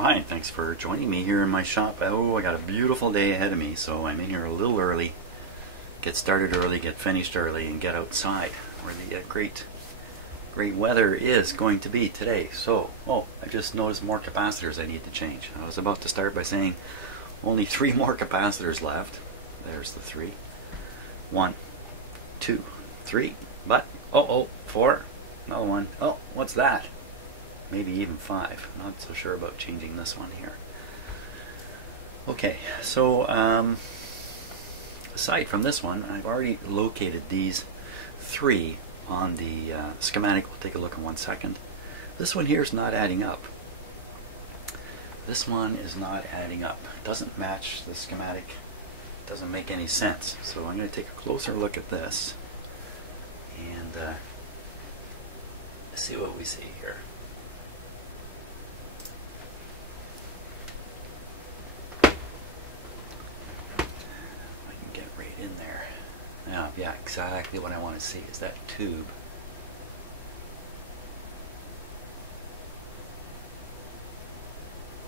Hi, thanks for joining me here in my shop. Oh, I got a beautiful day ahead of me, so I'm in here a little early. Get started early, get finished early, and get outside where the great weather is going to be today. So, I just noticed more capacitors I need to change. I was about to start by saying only 3 more capacitors left. There's the 3. 1, 2, 3. But, 4. Another one. Oh, what's that? Maybe even 5. Not so sure about changing this one here. Okay, so aside from this one, I've already located these 3 on the schematic. We'll take a look in 1 second. This one here is not adding up. This one is not adding up. It doesn't match the schematic. It doesn't make any sense. So I'm going to take a closer look at this and see what we see here. In there. Yeah, exactly what I want to see is that tube.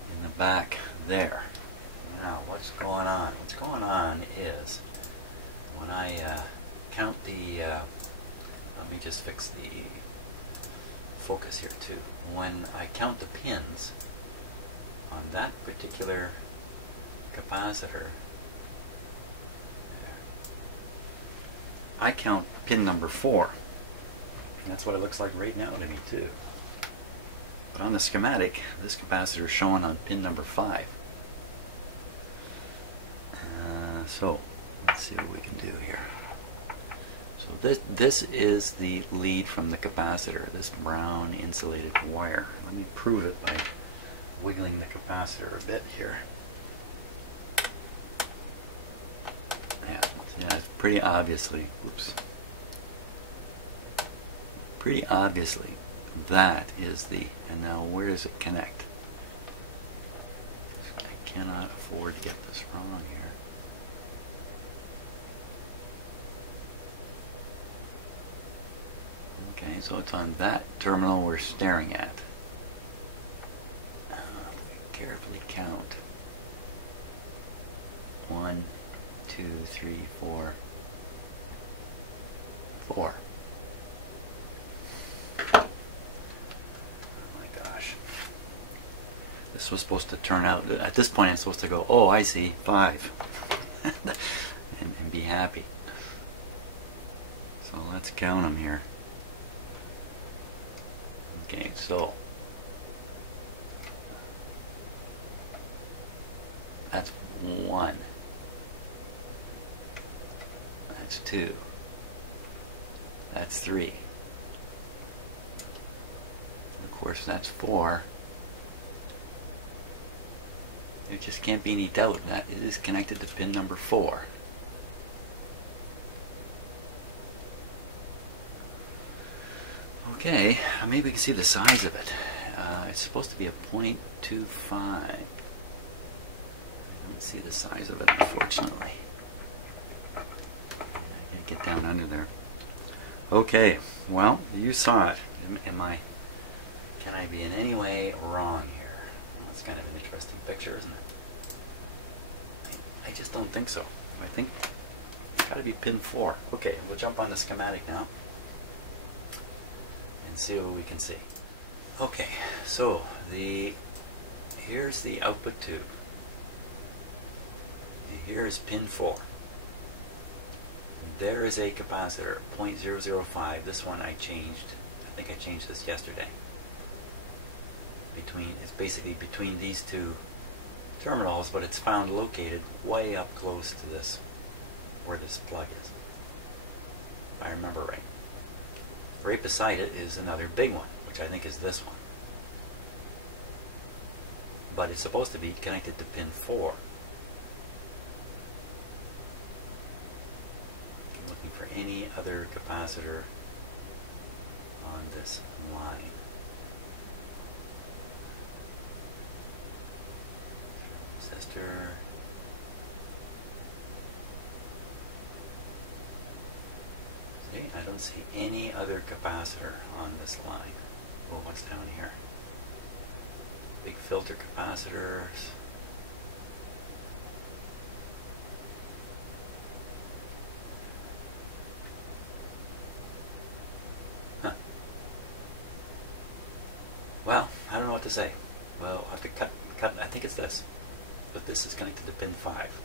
In the back there. Now, what's going on? What's going on is when I count the, let me just fix the focus here too. When I count the pins on that particular capacitor, I count pin number 4. And that's what it looks like right now to me too. But on the schematic, this capacitor is showing on pin number 5. So let's see what we can do here. So this is the lead from the capacitor, this brown insulated wire. Let me prove it by wiggling the capacitor a bit here. Yeah, it's pretty obviously, pretty obviously that is the, and now where does it connect? I cannot afford to get this wrong here. Okay, so it's on that terminal we're staring at. Carefully count. 1, 2, 3, 4. 4. Oh my gosh. This was supposed to turn out, at this point I'm supposed to go, oh I see, 5. and be happy. So let's count them here. Okay, so that's 1. That's 2. That's 3. Of course, that's 4. There just can't be any doubt that it is connected to pin number 4. Okay, maybe we can see the size of it. It's supposed to be a 0.25. I don't see the size of it, unfortunately. Get down under there. Okay, well, you saw it. Can I be in any way wrong here? Well, that's kind of an interesting picture, isn't it? I just don't think so. I think it's got to be pin 4. Okay, we'll jump on the schematic now and see what we can see. Okay, so here's the output tube. And here's pin 4. There is a capacitor, 0.005. This one I changed. I think I changed this yesterday. It's basically between these 2 terminals, but it's found located way up close to this, where this plug is, if I remember right. Right beside it is another big one, which I think is this one. But it's supposed to be connected to pin 4. For any other capacitor on this line. Resistor. See, I don't see any other capacitor on this line. Oh, what's down here? Big filter capacitors. Huh. Well, I don't know what to say. Well, I'll have to cut, I think it's this. But this is connected to pin 5,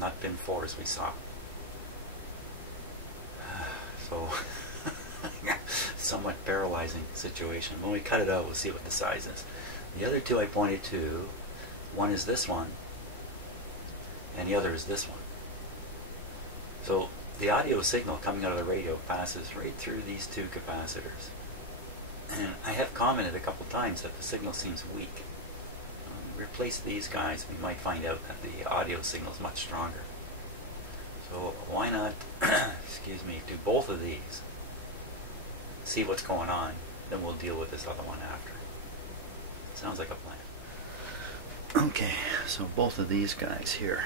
not pin 4 as we saw. So, somewhat paralyzing situation. When we cut it out, we'll see what the size is. The other two I pointed to, one is this one, and the other is this one. So the audio signal coming out of the radio passes right through these two capacitors. And I have commented a couple times that the signal seems weak. Replace these guys, we might find out that the audio signal is much stronger. So why not, excuse me, do both of these, see what's going on, then we'll deal with this other one after. Sounds like a plan. Okay, so both of these guys here.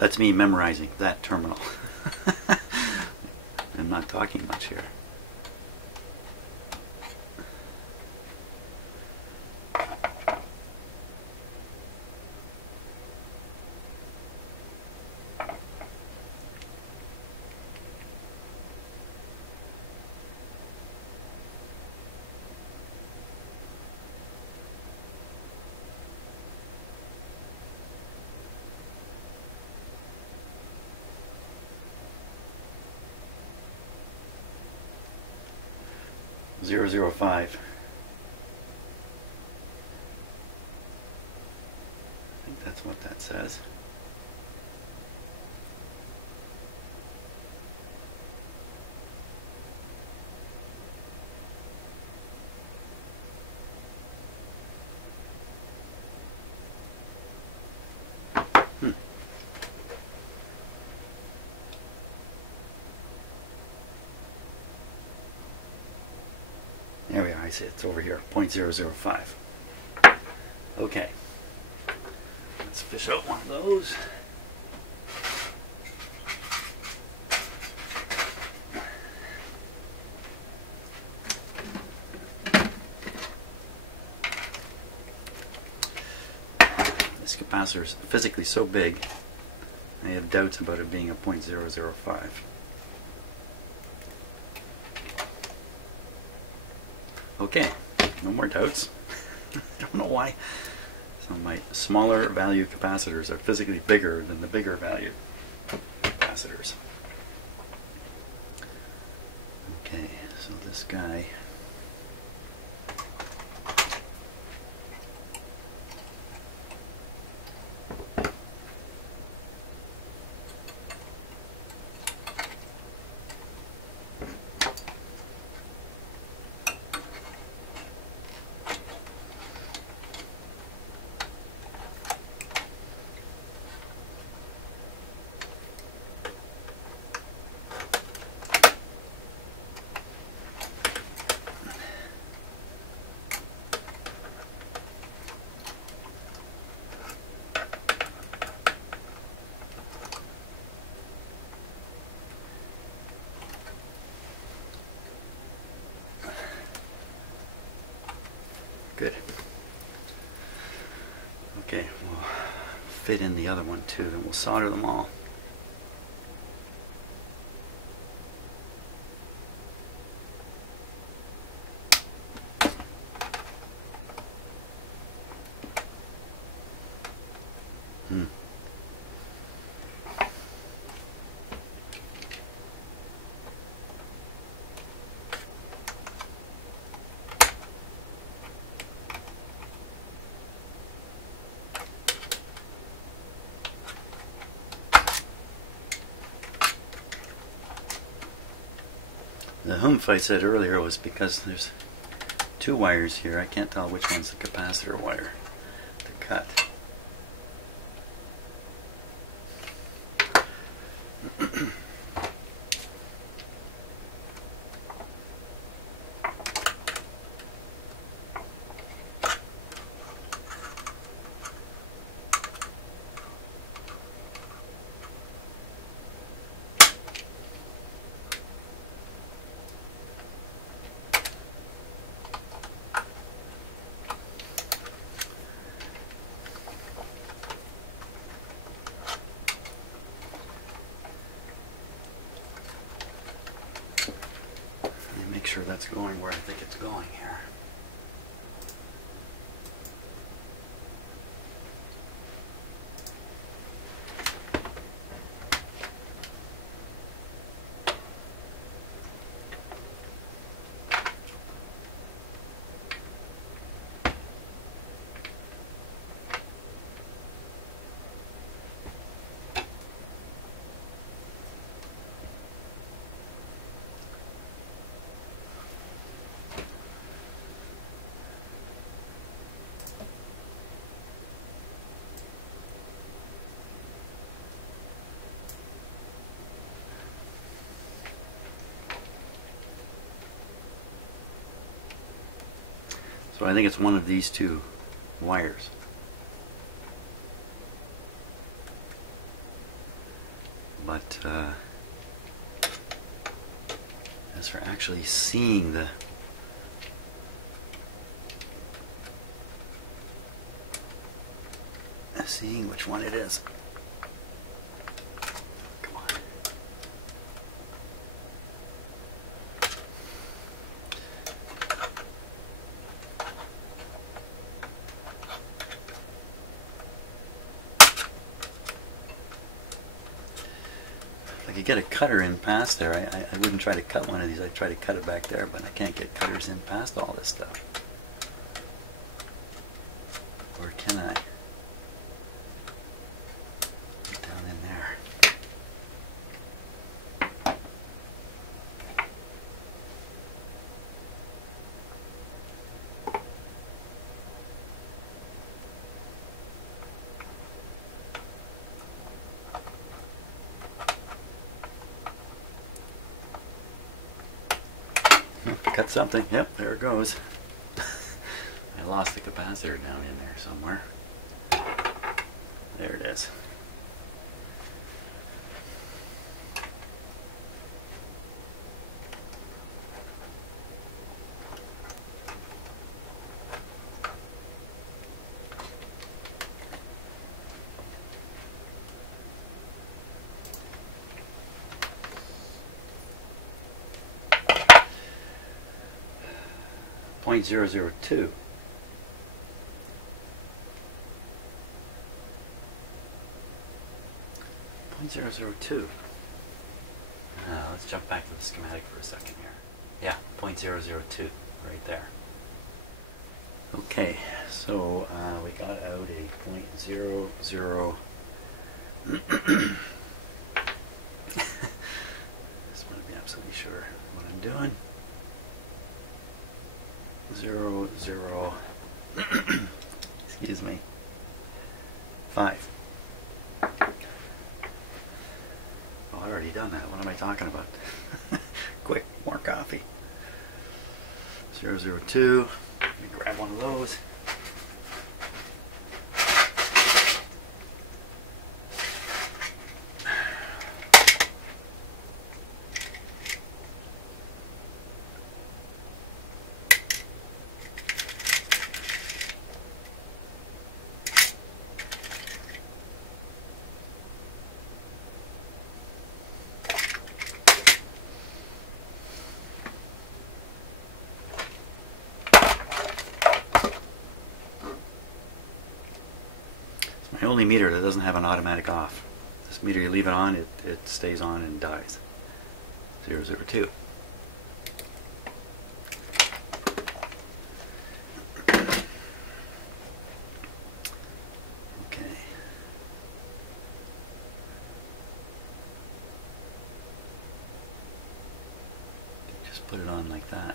That's me memorizing that terminal. I'm not talking much here. .005. I think that's what that says. There we are, I see it's over here, 0.005. Okay, let's fish out one of those. This capacitor is physically so big, I have doubts about it being a 0.005. Okay, no more doubts. I don't know why some of my smaller value capacitors are physically bigger than the bigger value capacitors. Okay, so this guy. Good. Okay, we'll fit in the other one too, then we'll solder them all. humph I said earlier was because there's two wires here. I can't tell which one's the capacitor wire to cut. Make sure that's going where I think it's going here. So I think it's one of these two wires. But as for actually seeing which one it is. Come on. If I could get a cutter in past there, I wouldn't try to cut one of these. I'd try to cut it back there, but I can't get cutters in past all this stuff. Or can I? Down in there. Cut something. Yep, there it goes. I lost the capacitor down in there somewhere. There it is. .002. .002. Let's jump back to the schematic for a second here. Yeah, .002 right there. Okay, so we got out a .00. Just want to be absolutely sure what I'm doing. 0, 0, excuse me, 5. Oh, I've already done that. What am I talking about? Quick, more coffee. 002. Let me grab one of those. My only meter that doesn't have an automatic off. This meter, you leave it on, it stays on and dies. 002. Okay. Just put put it on like that.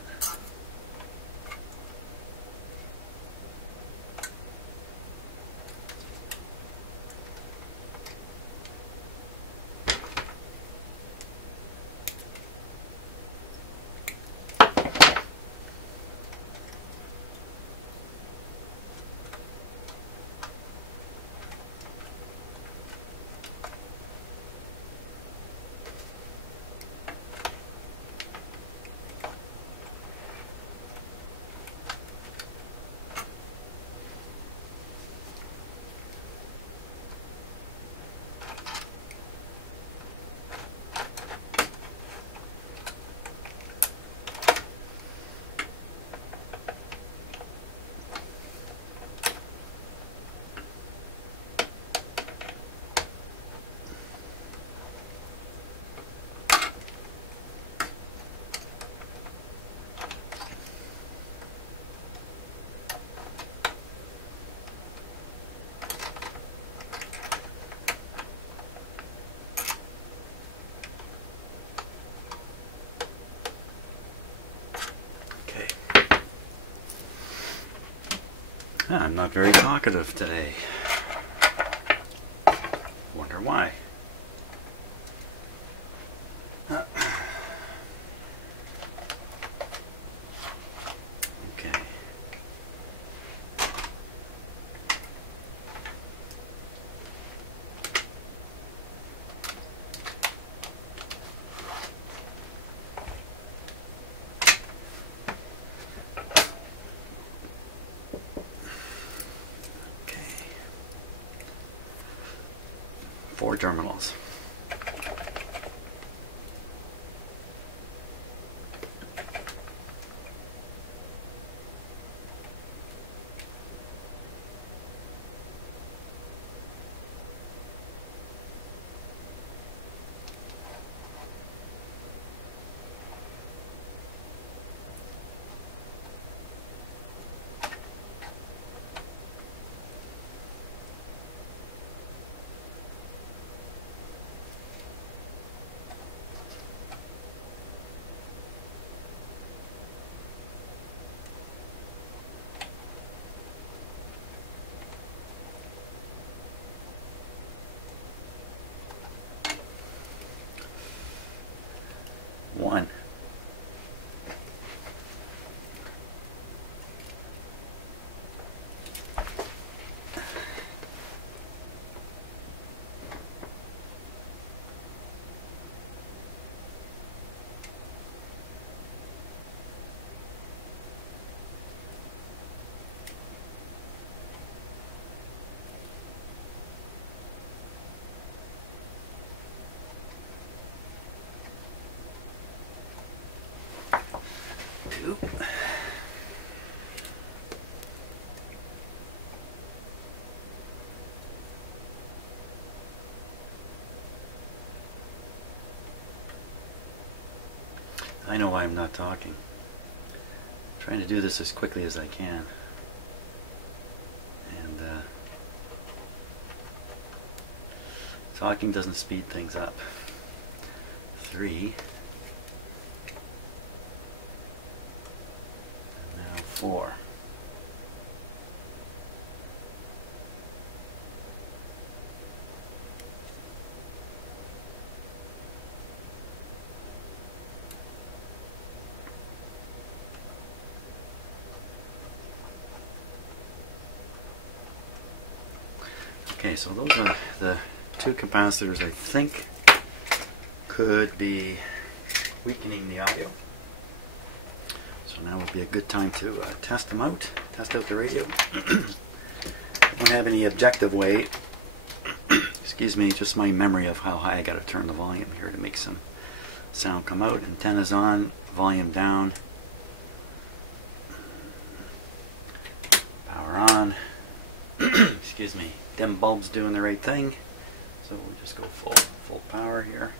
I'm not very talkative today. Wonder why. Okay. Four terminals. One. Two. I know why I'm not talking. I'm trying to do this as quickly as I can. And talking doesn't speed things up. 3. And now 4. Okay, so those are the two capacitors I think could be weakening the audio. So now would be a good time to test them out, test out the radio. Don't have any objective way, excuse me, just my memory of how high I got to turn the volume here to make some sound come out. Antennas on, volume down, power on. Excuse me, dim bulbs doing the right thing. So we'll just go full power here.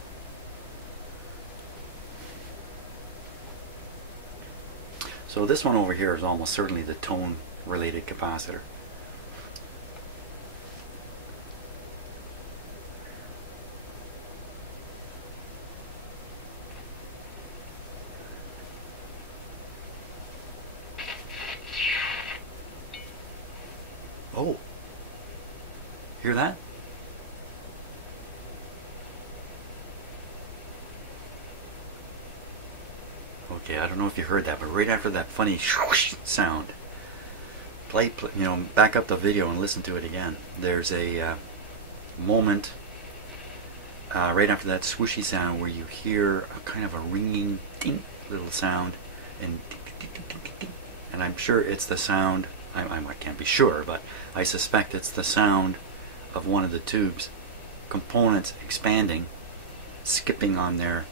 So this one over here is almost certainly the tone related capacitor. Oh, hear that? Okay, I don't know if you heard that, but right after that funny swoosh sound, back up the video and listen to it again. There's a moment right after that swooshy sound where you hear a kind of a ringing ding little sound, and and I'm sure it's the sound. I can't be sure, but I suspect it's the sound of one of the tube's components expanding, skipping on there,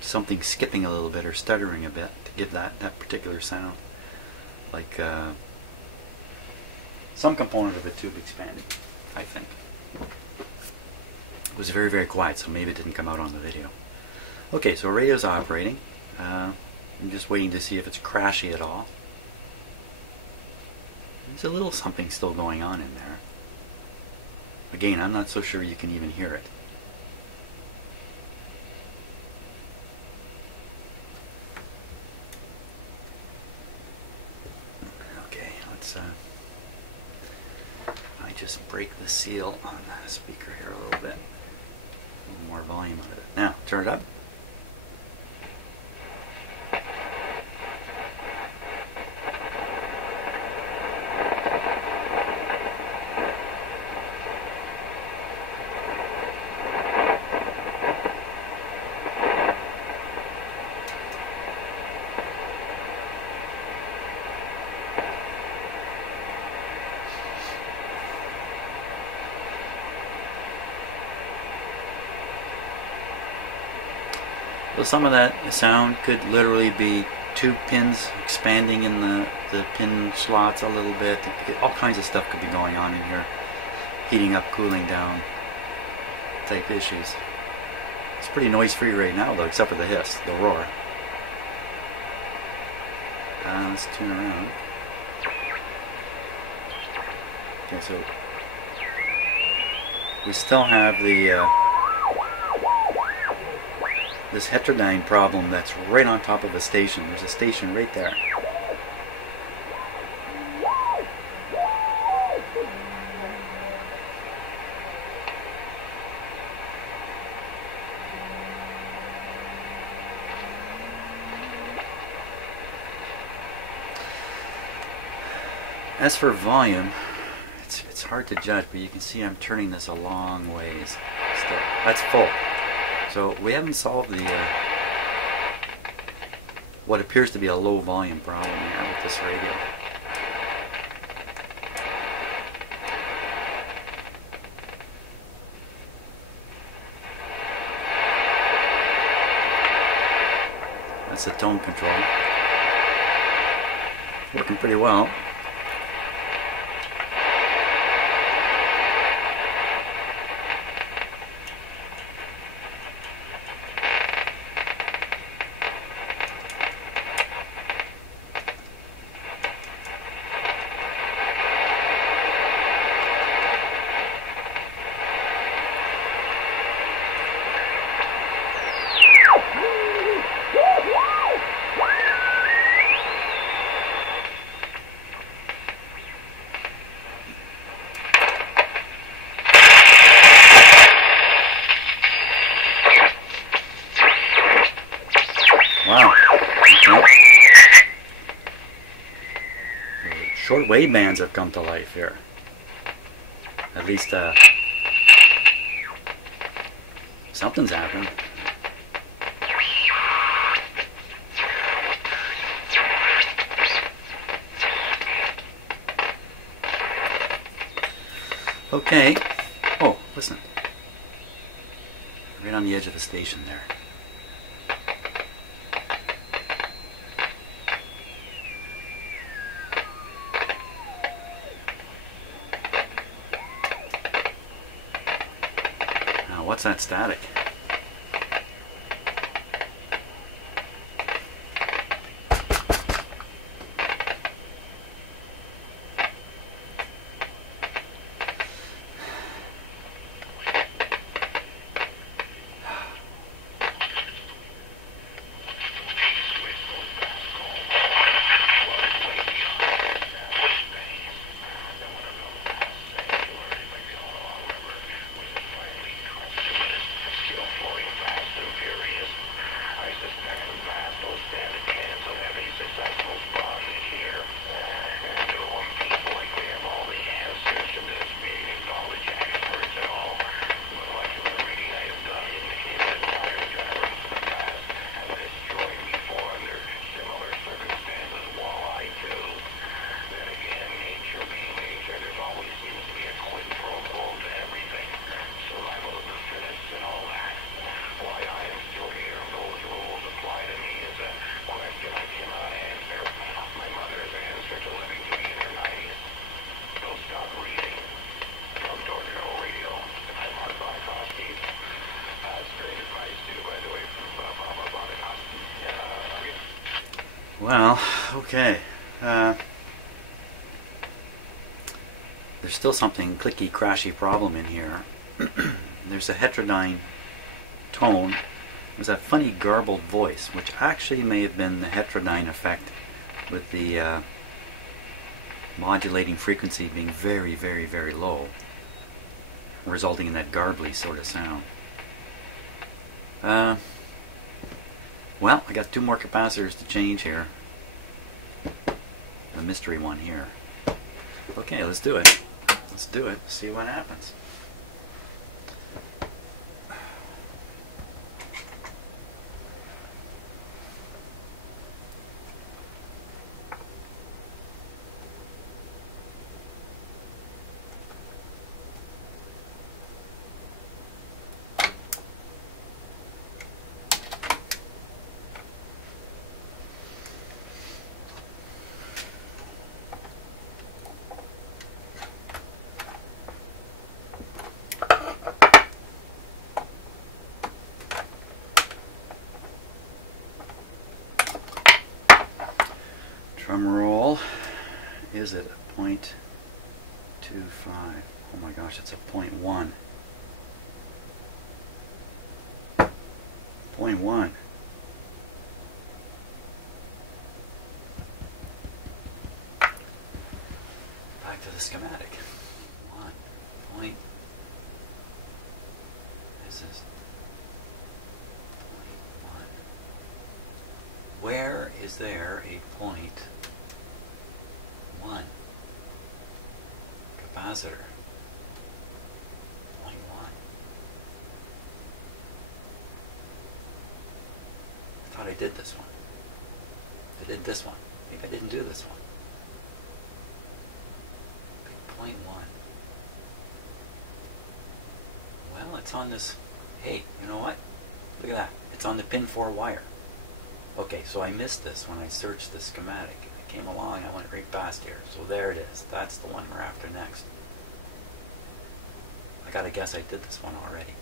something skipping a little bit or stuttering a bit to give that particular sound, like some component of a tube expanding, I think. It was very, very quiet, so maybe it didn't come out on the video. Okay, so radio's operating. I'm just waiting to see if it's crashy at all. There's a little something still going on in there. Again, I'm not so sure you can even hear it. Okay, let's I just break the seal on the speaker here a little bit. A little more volume out of it. Now, turn it up. So some of that sound could literally be tube pins expanding in the pin slots a little bit. All kinds of stuff could be going on in here. Heating up, cooling down type issues. It's pretty noise free right now though, except for the hiss, the roar. Let's tune around. Okay, so we still have the this heterodyne problem that's right on top of a station. There's a station right there. As for volume, it's hard to judge, but you can see I'm turning this a long ways still. That's full. So we haven't solved the what appears to be a low volume problem here with this radio. That's the tone control. Working pretty well. Wow. Okay. Shortwave bands have come to life here. At least something's happened. Okay. Oh, listen. Right on the edge of the station there. What's that static? Well, okay. There's still something clicky, crashy problem in here. There's a heterodyne tone. There's that funny garbled voice, which actually may have been the heterodyne effect with the modulating frequency being very, very, very low, resulting in that garbly sort of sound. Well, I got 2 more capacitors to change here. The mystery one here. Okay, let's do it. Let's do it. See what happens. Drum roll. Is it a 0.25? Oh my gosh, it's a 0.1. 0.1. Back to the schematic. 1 point. This is 0.1. Where is there a 0.1 capacitor? 0.1. I thought I did this one. I did this one. Maybe I didn't do this one. 0.1. Well, it's on this. Hey, you know what? Look at that. It's on the pin 4 wire. Okay, so I missed this when I searched the schematic. I came along, I went right past here. So there it is. That's the one we're after next. I gotta guess I did this one already.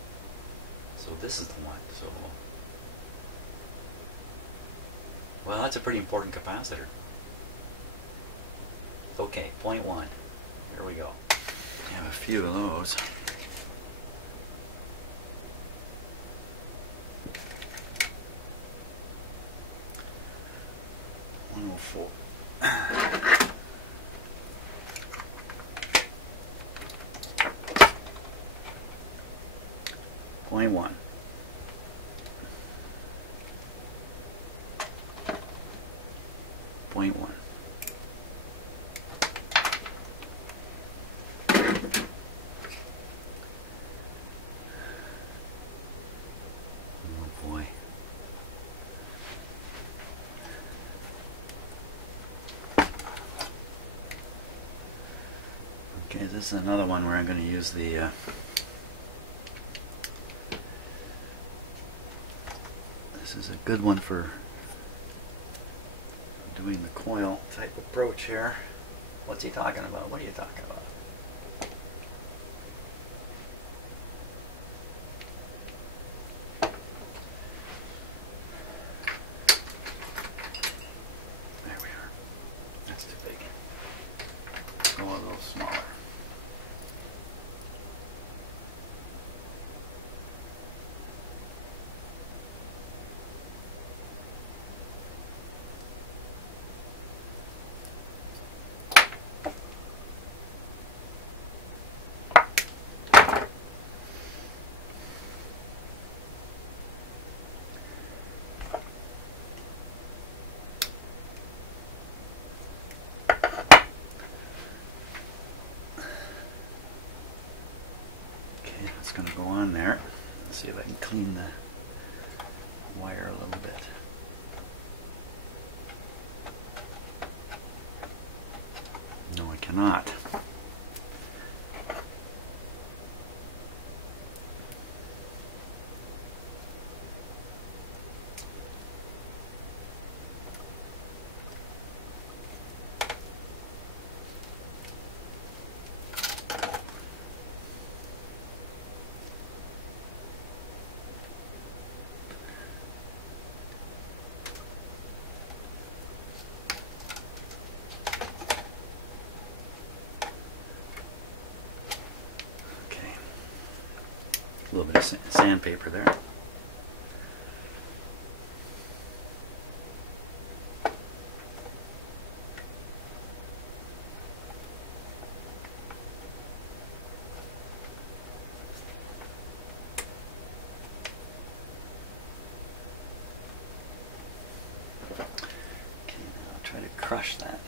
So this is the one. So, well, that's a pretty important capacitor. Okay, 0.1. Here we go. I have a few of those. Four. 0.1. Oh boy. Okay, this is another one where I'm going to use the this is a good one for doing the coil type approach here. What's he talking about? What are you talking about? There we are. That's too big. Go a little smaller. It's going to go on there. Let's see if I can clean the wire a little bit. No, I cannot. A little bit of sandpaper there. Try to crush that.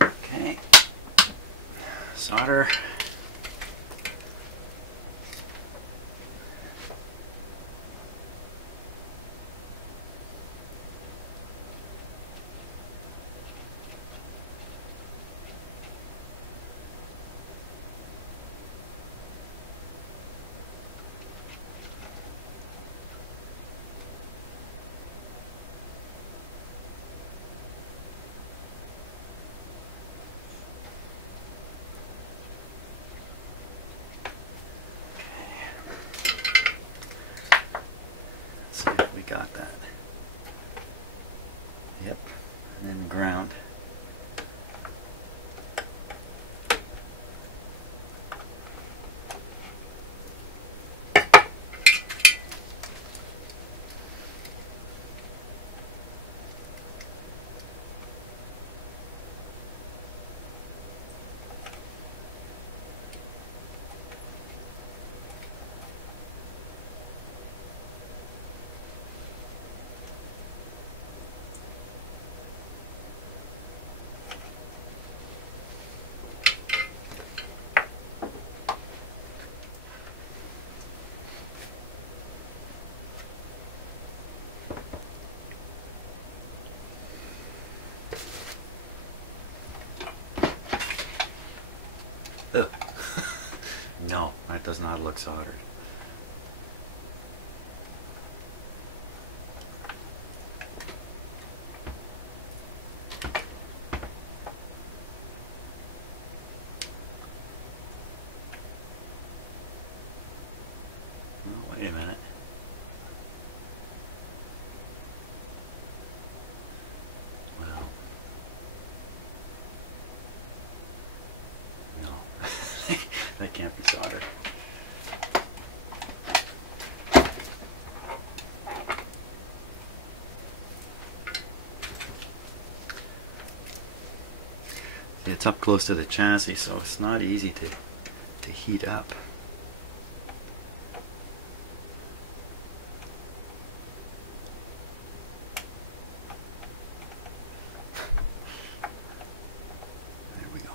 Okay. Solder. Got that. Yep. And then ground. Ugh. No, that does not look soldered. Oh, wait a minute. Well, no. That can't be soldered. See, it's up close to the chassis, so it's not easy to heat up. There we go.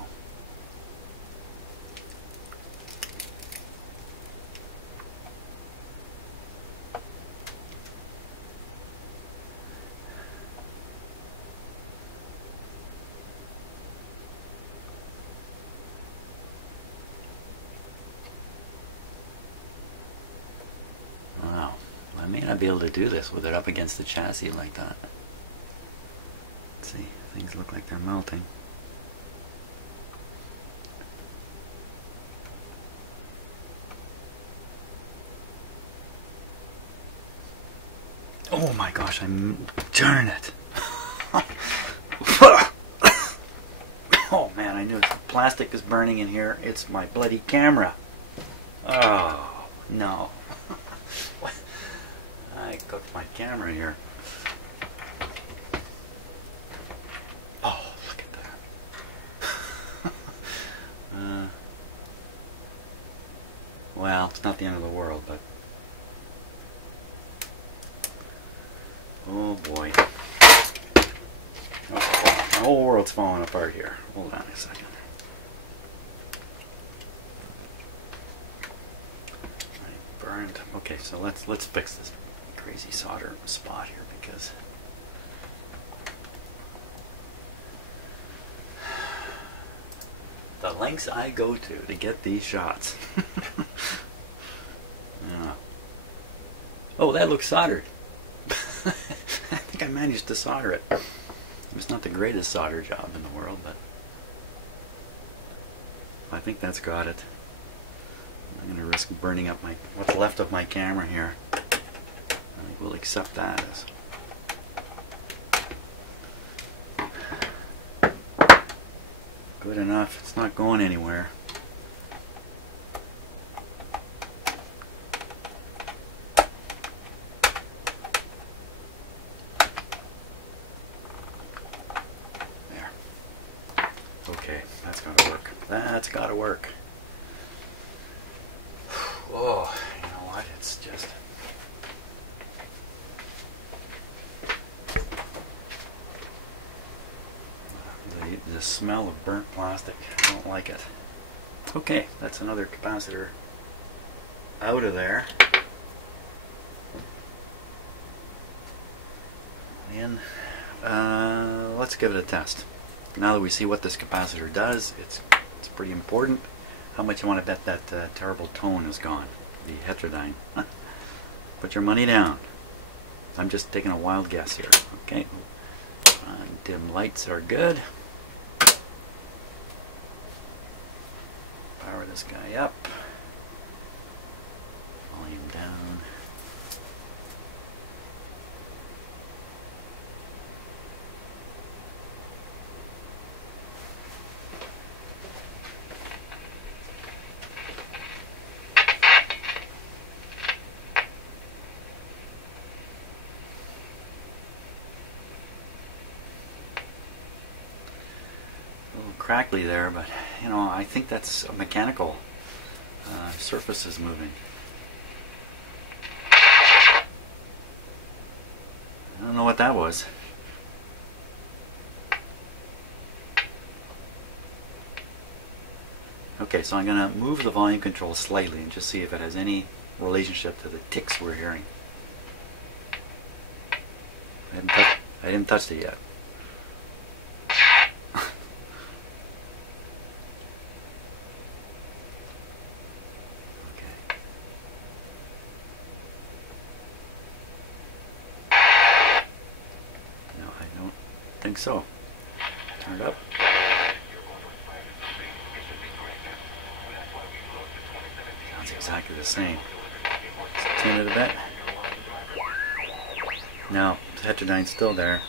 Wow, I may not be able to do this with it up against the chassis like that. Let's see, things look like they're melting. Oh my gosh, darn it. Oh man, I knew the plastic is burning in here. It's my bloody camera. Oh, no. I cooked my camera here. Oh, look at that. Well, it's not the end of the world, but... Oh boy. Oh, the whole world's falling apart here. Hold on a second. I burned. Okay, so let's fix this crazy solder spot here, because the lengths I go to get these shots. Yeah. Oh, that looks soldered. I think I managed to solder it. It's not the greatest solder job in the world, but I think that's got it. I'm going to risk burning up what's left of my camera here. I think we'll accept that as good enough. It's not going anywhere. There. Okay, that's got to work. That's got to work. Oh, you know what? It's just... the smell of burnt plastic. I don't like it. Okay, that's another capacitor out of there. And let's give it a test. Now that we see what this capacitor does, it's pretty important. How much you want to bet that terrible tone is gone? The heterodyne. Put your money down. I'm just taking a wild guess here. Okay. Dim lights are good. Power this guy up. Volume down. Crackly there, but you know, I think that's a mechanical surface is moving. I don't know what that was. Okay, so I'm going to move the volume control slightly and just see if it has any relationship to the ticks we're hearing. I didn't touch it yet. So, turn it up. Sounds exactly the same. Let's tune it a bit. No, the heterodyne's still there.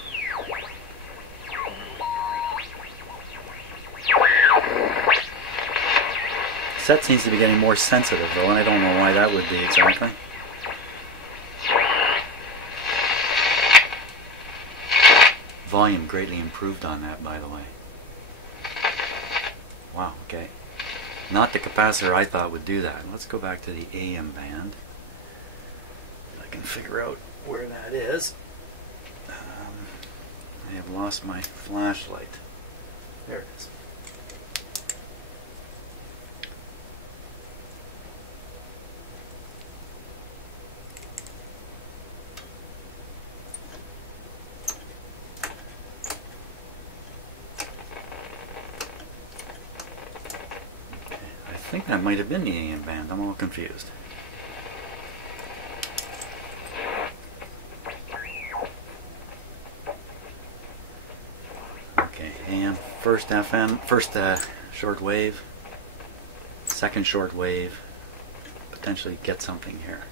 Set seems to be getting more sensitive though, and I don't know why that would be exactly. Volume greatly improved on that, by the way. Wow, okay. Not the capacitor I thought would do that. Let's go back to the AM band. I can figure out where that is. I have lost my flashlight. There it is. I think that might have been the AM band. I'm all confused. Okay, AM, first FM, first shortwave, second shortwave, potentially get something here.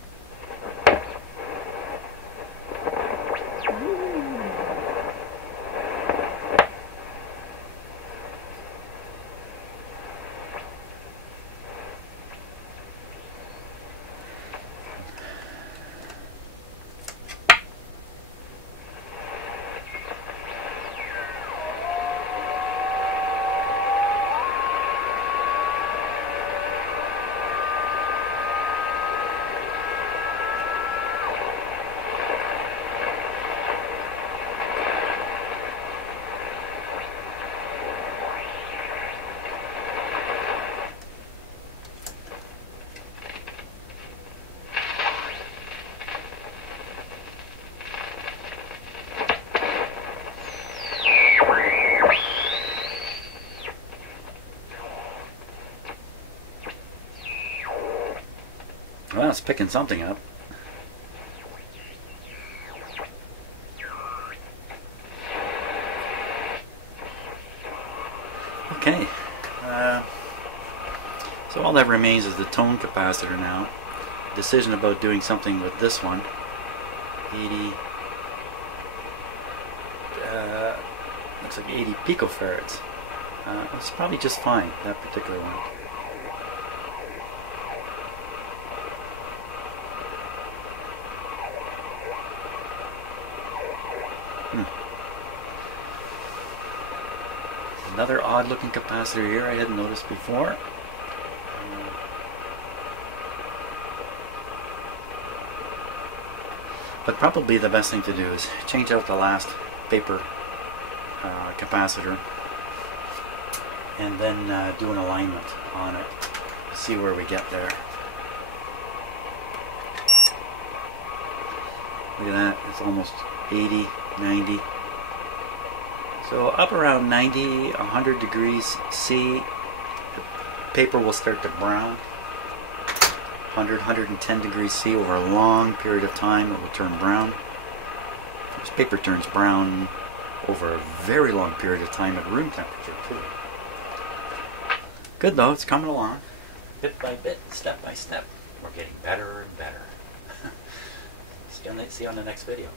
Well, it's picking something up. Okay. So all that remains is the tone capacitor now. Decision about doing something with this one. 80, looks like 80 picofarads. It's probably just fine, that particular one. Another odd looking capacitor here I hadn't noticed before. But probably the best thing to do is change out the last paper capacitor and then do an alignment on it. See where we get there. Look at that, it's almost 80, 90. So up around 90, 100 degrees C, the paper will start to brown. 100, 110 degrees C over a long period of time it will turn brown. This paper turns brown over a very long period of time at room temperature too. Good though, it's coming along. Bit by bit, step by step. We're getting better and better. See you on the next video.